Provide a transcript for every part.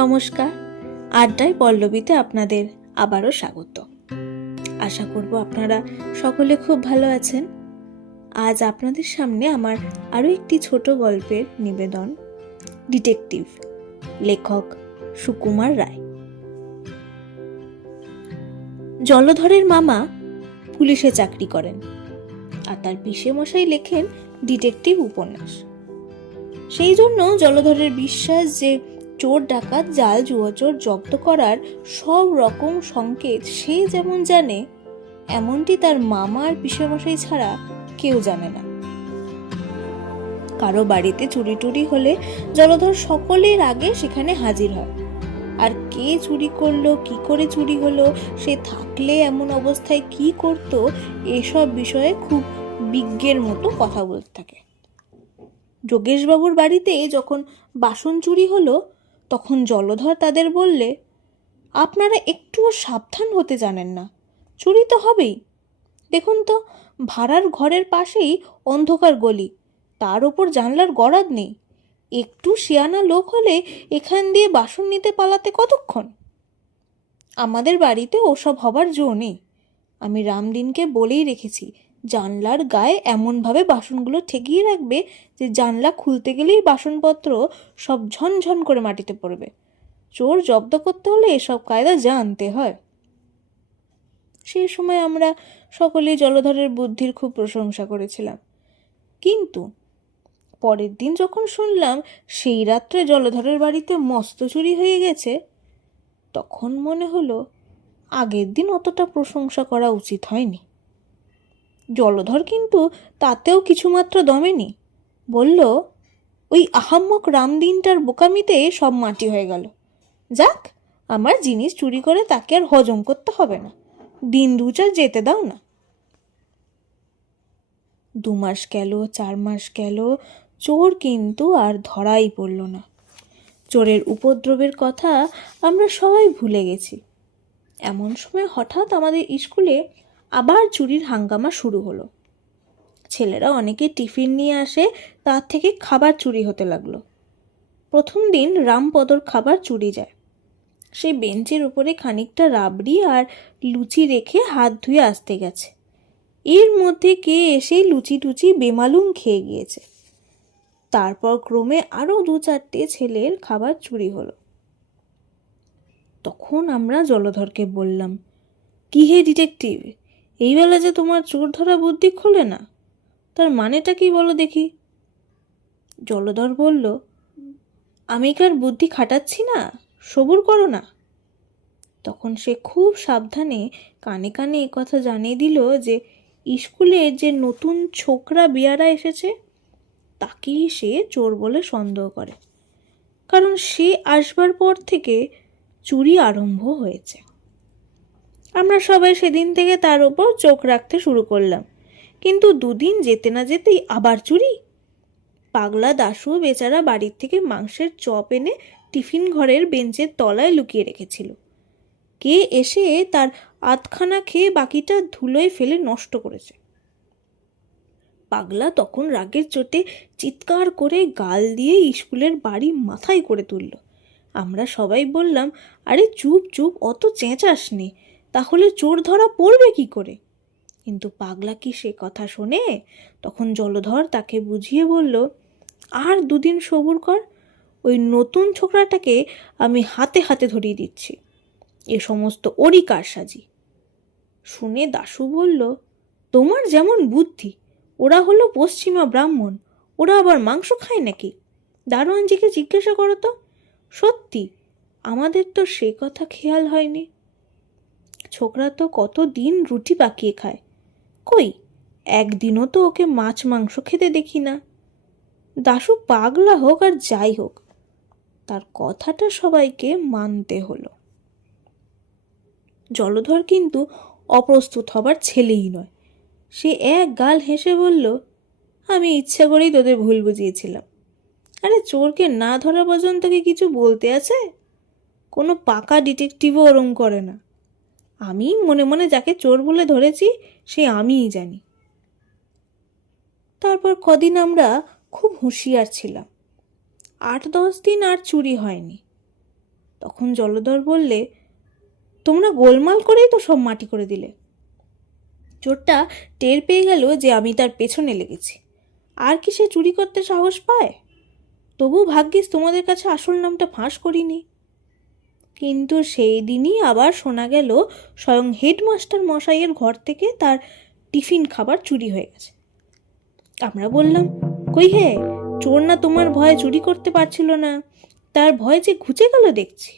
নমস্কার, আড্ডায় পল্লবীতে আপনাদের আবারও স্বাগত। আশা করব আপনারা সকলে খুব ভালো আছেন। আজ আপনাদের সামনে আমার আরও একটি ছোট গল্পের নিবেদন, ডিটেকটিভ, লেখক সুকুমার রায়। জলধরের মামা পুলিশে চাকরি করেন আর তার পিসে মশাই লেখেন ডিটেকটিভ উপন্যাস। সেই জন্য জলধরের বিশ্বাস যে চোর ডাকাত জাল জুয়াচোর জব্দ করার সব রকম সংকেত সে যেমন জানে, এমনটি তার মামা আর পিসেমশাই ছাড়া কেউ জানে না। কারো বাড়িতে চুরি টুরি হলে জলধর সকলের আগে সেখানে হাজির হয়, আর কে চুরি করলো, কি করে চুরি হলো, সে থাকলে এমন অবস্থায় কি করত, এসব বিষয়ে খুব বিজ্ঞের মতো কথা বলতে থাকে। যোগেশবাবুর বাড়িতে যখন বাসন চুরি হলো, তখন জলধর তাদের বললে, আপনারা একটুও সাবধান হতে জানেন না, চুরি তো হবেই। দেখুন তো, ভাড়ার ঘরের পাশেই অন্ধকার গলি, তার ওপর জানলার গরাদ নেই। একটু শিয়ানা লোক হলে এখান দিয়ে বাসন নিতে পালাতে কতক্ষণ? আমাদের বাড়িতে ওসব হবার জো নেই। আমি রামদিনকে বলেই রেখেছি, জানলার গায়ে এমনভাবে বাসনগুলো ঠেকিয়ে রাখবে যে জানলা খুলতে গেলেই বাসনপত্র সব ঝনঝন করে মাটিতে পড়বে। চোর জব্দ করতে হলে এসব কায়দা জানতে হয়। সেই সময় আমরা সকলেই জলধরের বুদ্ধির খুব প্রশংসা করেছিলাম, কিন্তু পরের দিন যখন শুনলাম সেই রাত্রে জলধরের বাড়িতে মস্ত চুরি হয়ে গেছে, তখন মনে হলো আগের দিন অতটা প্রশংসা করা উচিত হয়নি। জলধর কিন্তু তাতেও কিছুমাত্র দমেনি, বলল, ওই আহাম্মক রামদিনটার বোকামিতে সব মাটি হয়ে গেল। যাক, আমার জিনিস চুরি করে তাকে আর হজম করতে হবে না, দিন দু চার যেতে দাও না। 2 মাস গেল, 4 মাস গেল, চোর কিন্তু আর ধরাই পড়ল না। চোরের উপদ্রবের কথা আমরা সবাই ভুলে গেছি। এমন সময় হঠাৎ আমাদের স্কুলে আবার চুরির হাঙ্গামা শুরু হলো। ছেলেরা অনেকে টিফিন নিয়ে আসে, তার থেকে খাবার চুরি হতে লাগলো। প্রথম দিন রামপদর খাবার চুরি যায়। সে বেঞ্চের উপরে খানিকটা রাবড়ি আর লুচি রেখে হাত ধুয়ে আসতে গেছে। এর মধ্যে কে এসে লুচি টুচি বেমালুম খেয়ে গিয়েছে। তারপর ক্রমে আরও 2-4টে ছেলের খাবার চুরি হলো। তখন আমরা জলধরকে বললাম, কি হে ডিটেকটিভ, এই বেলা যে তোমার চোর ধরা বুদ্ধি খোলে না, তার মানেটা কি বলো দেখি? জলধর বলল, আমি কার বুদ্ধি খাটাচ্ছি না, সবুর করো না। তখন সে খুব সাবধানে কানে কানে কথা জানিয়ে দিল যে স্কুলের যে নতুন ছোকরা বিয়ারা এসেছে তাকেই সে চোর বলে সন্দেহ করে, কারণ সে আসবার পর থেকে চুরি আরম্ভ হয়েছে। আমরা সবাই সেদিন থেকে তার ওপর চোখ রাখতে শুরু করলাম, কিন্তু 2 দিন যেতে না যেতেই আবার চুরি। পাগলা দাশু বেচারা বাড়ির থেকে মাংসের চপ এনে টিফিন ঘরের বেঞ্চের তলায় লুকিয়ে রেখেছিল। কে এসে তার আধখানা খেয়ে বাকিটা ধুলোয় ফেলে নষ্ট করেছে। পাগলা তখন রাগের চোটে চিৎকার করে গাল দিয়ে স্কুলের বাড়ি মাথায় করে তুলল। আমরা সবাই বললাম, আরে চুপ চুপ, অত চেঁচাস নে, তাহলে চোর ধরা পড়বে কি করে? কিন্তু পাগলা কি সে কথা শোনে? তখন জলধর তাকে বুঝিয়ে বলল, আর 2 দিন সবুর কর, ওই নতুন ছোকরাটাকে আমি হাতে হাতে ধরিয়ে দিচ্ছি। এ সমস্ত ওরই কারসাজি। শুনে দাশু বলল, তোমার যেমন বুদ্ধি, ওরা হলো পশ্চিমা ব্রাহ্মণ, ওরা আবার মাংস খায় নাকি? দারোয়ানজিকে জিজ্ঞাসা করো তো। সত্যি, আমাদের তো সে কথা খেয়াল হয়নি। ছোকরা তো কত দিন রুটি পাকিয়ে খায়, কই একদিনও তো ওকে মাছ মাংস খেতে দেখি না। দাশু পাগলা হোক আর যাই হোক, তার কথাটা সবাইকে মানতে হলো। জলধর কিন্তু অপ্রস্তুত হবার ছেলেই নয়। সে এক গাল হেসে বলল, আমি ইচ্ছা করেই তোদের ভুল বুঝিয়েছিলাম। আরে চোরকে না ধরা পর্যন্ত কি কিছু বলতে আছে? কোনো পাকা ডিটেকটিভও ওরম করে না। আমি মনে মনে যাকে চোর বলে ধরেছি সে আমিই জানি। তারপর কদিন আমরা খুব হুঁশিয়ার ছিলাম। 8-10 দিন আর চুরি হয়নি। তখন জলধর বললে, তোমরা গোলমাল করেই তো সব মাটি করে দিলে। চোরটা টের পেয়ে গেল যে আমি তার পেছনে লেগেছি। আর কি সে চুরি করতে সাহস পায়? তবু ভাগ্যিস তোমাদের কাছে আসল নামটা ফাঁস করিনি। কিন্তু সেই দিনই আবার শোনা গেল স্বয়ং হেডমাস্টার মশাইয়ের ঘর থেকে তার টিফিন খাবার চুরি হয়ে গেছে। আমরা বললাম, কই হে, চোর না তোমার ভয়ে চুরি করতে পারছিল না, তার ভয় যে ঘুচে গেল দেখছি।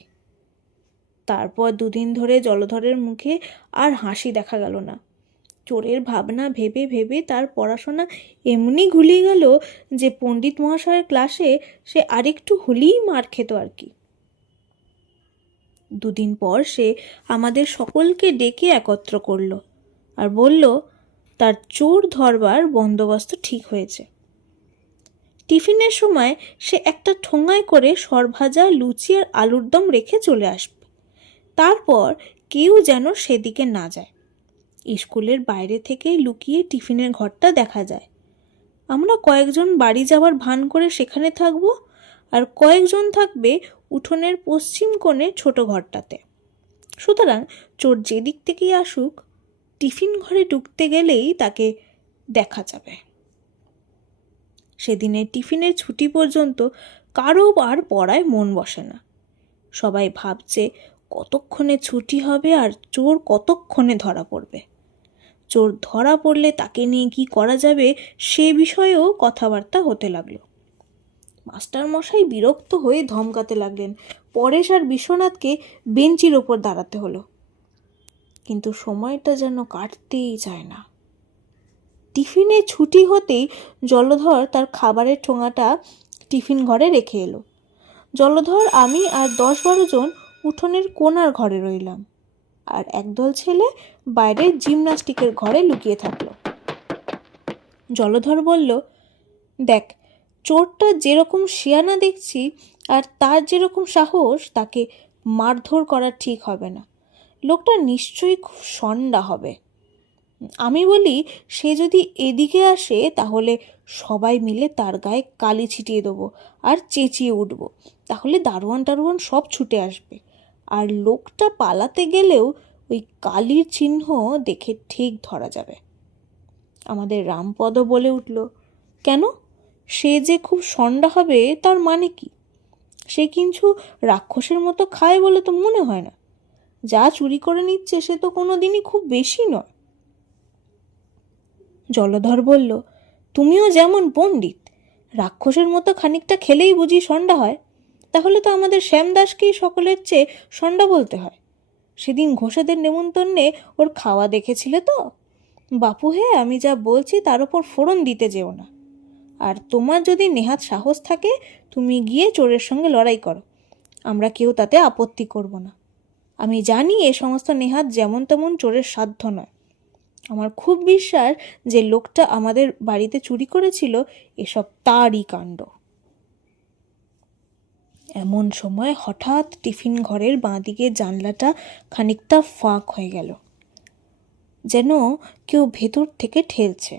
তারপর 2 দিন ধরে জলধরের মুখে আর হাসি দেখা গেল না। চোরের ভাবনা ভেবে ভেবে তার পড়াশোনা এমনি ঘুলিয়ে গেল যে পণ্ডিত মহাশয়ের ক্লাসে সে আরেকটু হলেই মার খেত আর কি। 2 দিন পর সে আমাদের সকলকে ডেকে একত্র করল আর বলল তার চোর ধরবার বন্দোবস্ত ঠিক হয়েছে। টিফিনের সময় সে একটা ঠোঙায় করে সরভাজা, লুচি আর আলুর দম রেখে চলে আসবে। তারপর কেউ যেন সেদিকে না যায়। স্কুলের বাইরে থেকে লুকিয়ে টিফিনের ঘরটা দেখা যায়। আমরা কয়েকজন বাড়ি যাওয়ার ভান করে সেখানে থাকব, আর কয়েকজন থাকবে উঠোনের পশ্চিম কোণে ছোট ঘরটাতে। সুতরাং চোর যেদিক থেকেই আসুক, টিফিন ঘরে ঢুকতে গেলেই তাকে দেখা যাবে। সেদিনে টিফিনের ছুটি পর্যন্ত কারো আর পড়ায় মন বসে না। সবাই ভাবছে কতক্ষণে ছুটি হবে আর চোর কতক্ষণে ধরা পড়বে। চোর ধরা পড়লে তাকে নিয়ে কি করা যাবে সে বিষয়েও কথাবার্তা হতে লাগলো। মাস্টার মশাই বিরক্ত হয়ে ধমকাতে লাগলেন। পরেশ আর বিশ্বনাথকে বেঞ্চির ওপর দাঁড়াতে হলো। কিন্তু সময়টা যেন কাটতেই চায় না। টিফিনে ছুটি হতেই জলধর তার খাবারের ঠোঙাটা টিফিন ঘরে রেখে এলো। জলধর, আমি আর 10-12 জন উঠোনের কোণার ঘরে রইলাম, আর একদল ছেলে বাইরের জিমনাস্টিকের ঘরে লুকিয়ে থাকলো। জলধর বলল, দেখ, চোরটা যেরকম শিয়ানা দেখছি আর তার যেরকম সাহস, তাকে মারধর করা ঠিক হবে না। লোকটা নিশ্চয়ই খুব সন্ডা হবে। আমি বলি, সে যদি এদিকে আসে তাহলে সবাই মিলে তার গায়ে কালি ছিটিয়ে দেবো আর চেঁচিয়ে উঠব। তাহলে দারোয়ান সব ছুটে আসবে, আর লোকটা পালাতে গেলেও ওই কালির চিহ্ন দেখে ঠিক ধরা যাবে। আমাদের রামপদ বলে উঠল, কেন, সে যে খুব সন্ডা হবে তার মানে কি? সে কিছু রাক্ষসের মতো খায় বলে তো মনে হয় না। যা চুরি করে নিচ্ছে সে তো কোনো দিনই খুব বেশি নয়। জলধর বলল, তুমিও যেমন পণ্ডিত, রাক্ষসের মতো খানিকটা খেলেই বুঝি সন্ডা হয়? তাহলে তো আমাদের শ্যামদাসকেই সকলের চেয়ে সন্ডা বলতে হয়। সেদিন ঘোষেদের নেমন্তন্নে ওর খাওয়া দেখেছিলে তো? বাপু হে, আমি যা বলছি তার ওপর ফোড়ন দিতে যেও না। আর তোমার যদি নেহাত সাহস থাকে, তুমি গিয়ে চোরের সঙ্গে লড়াই করো, আমরা কেউ তাতে আপত্তি করব না। আমি জানি এ সমস্ত নেহাত যেমন তেমন চোরের সাধ্য নয়। আমার খুব বিশ্বাস যে লোকটা আমাদের বাড়িতে চুরি করেছিল এসব তারই কাণ্ড। এমন সময় হঠাৎ টিফিন ঘরের বাঁদিকে জানলাটা খানিকটা ফাঁক হয়ে গেল, যেন কেউ ভেতর থেকে ঠেলছে।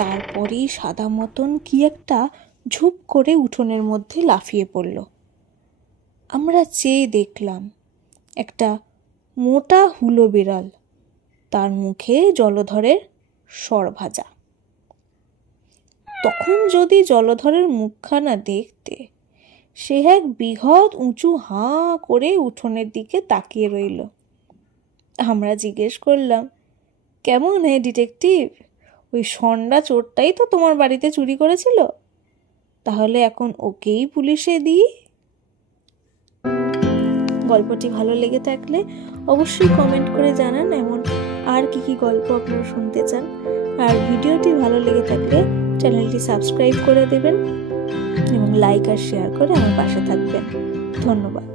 তারপরেই সাদা মতন কি একটা ঝুপ করে উঠোনের মধ্যে লাফিয়ে পড়ল। আমরা চেয়ে দেখলাম, একটা মোটা হুলো বিড়াল, তার মুখে জলধরের সরভাজা। তখন যদি জলধরের মুখখানা দেখতে, সে এক বৃহৎ উঁচু হাঁ করে উঠোনের দিকে তাকিয়ে রইল। আমরা জিজ্ঞেস করলাম, কেমন হে ডিটেকটিভ, ওই সন্ডা চোরটাই তো তোমার বাড়িতে চুরি করেছিল? তাহলে এখন ওকেই পুলিশে দিই। গল্পটি ভালো লেগে থাকলে অবশ্যই কমেন্ট করে জানান এমন আর কি গল্প আপনারা শুনতে চান। আর ভিডিওটি ভালো লেগে থাকলে চ্যানেলটি সাবস্ক্রাইব করে দেবেন এবং লাইক আর শেয়ার করে আমার পাশে থাকবেন। ধন্যবাদ।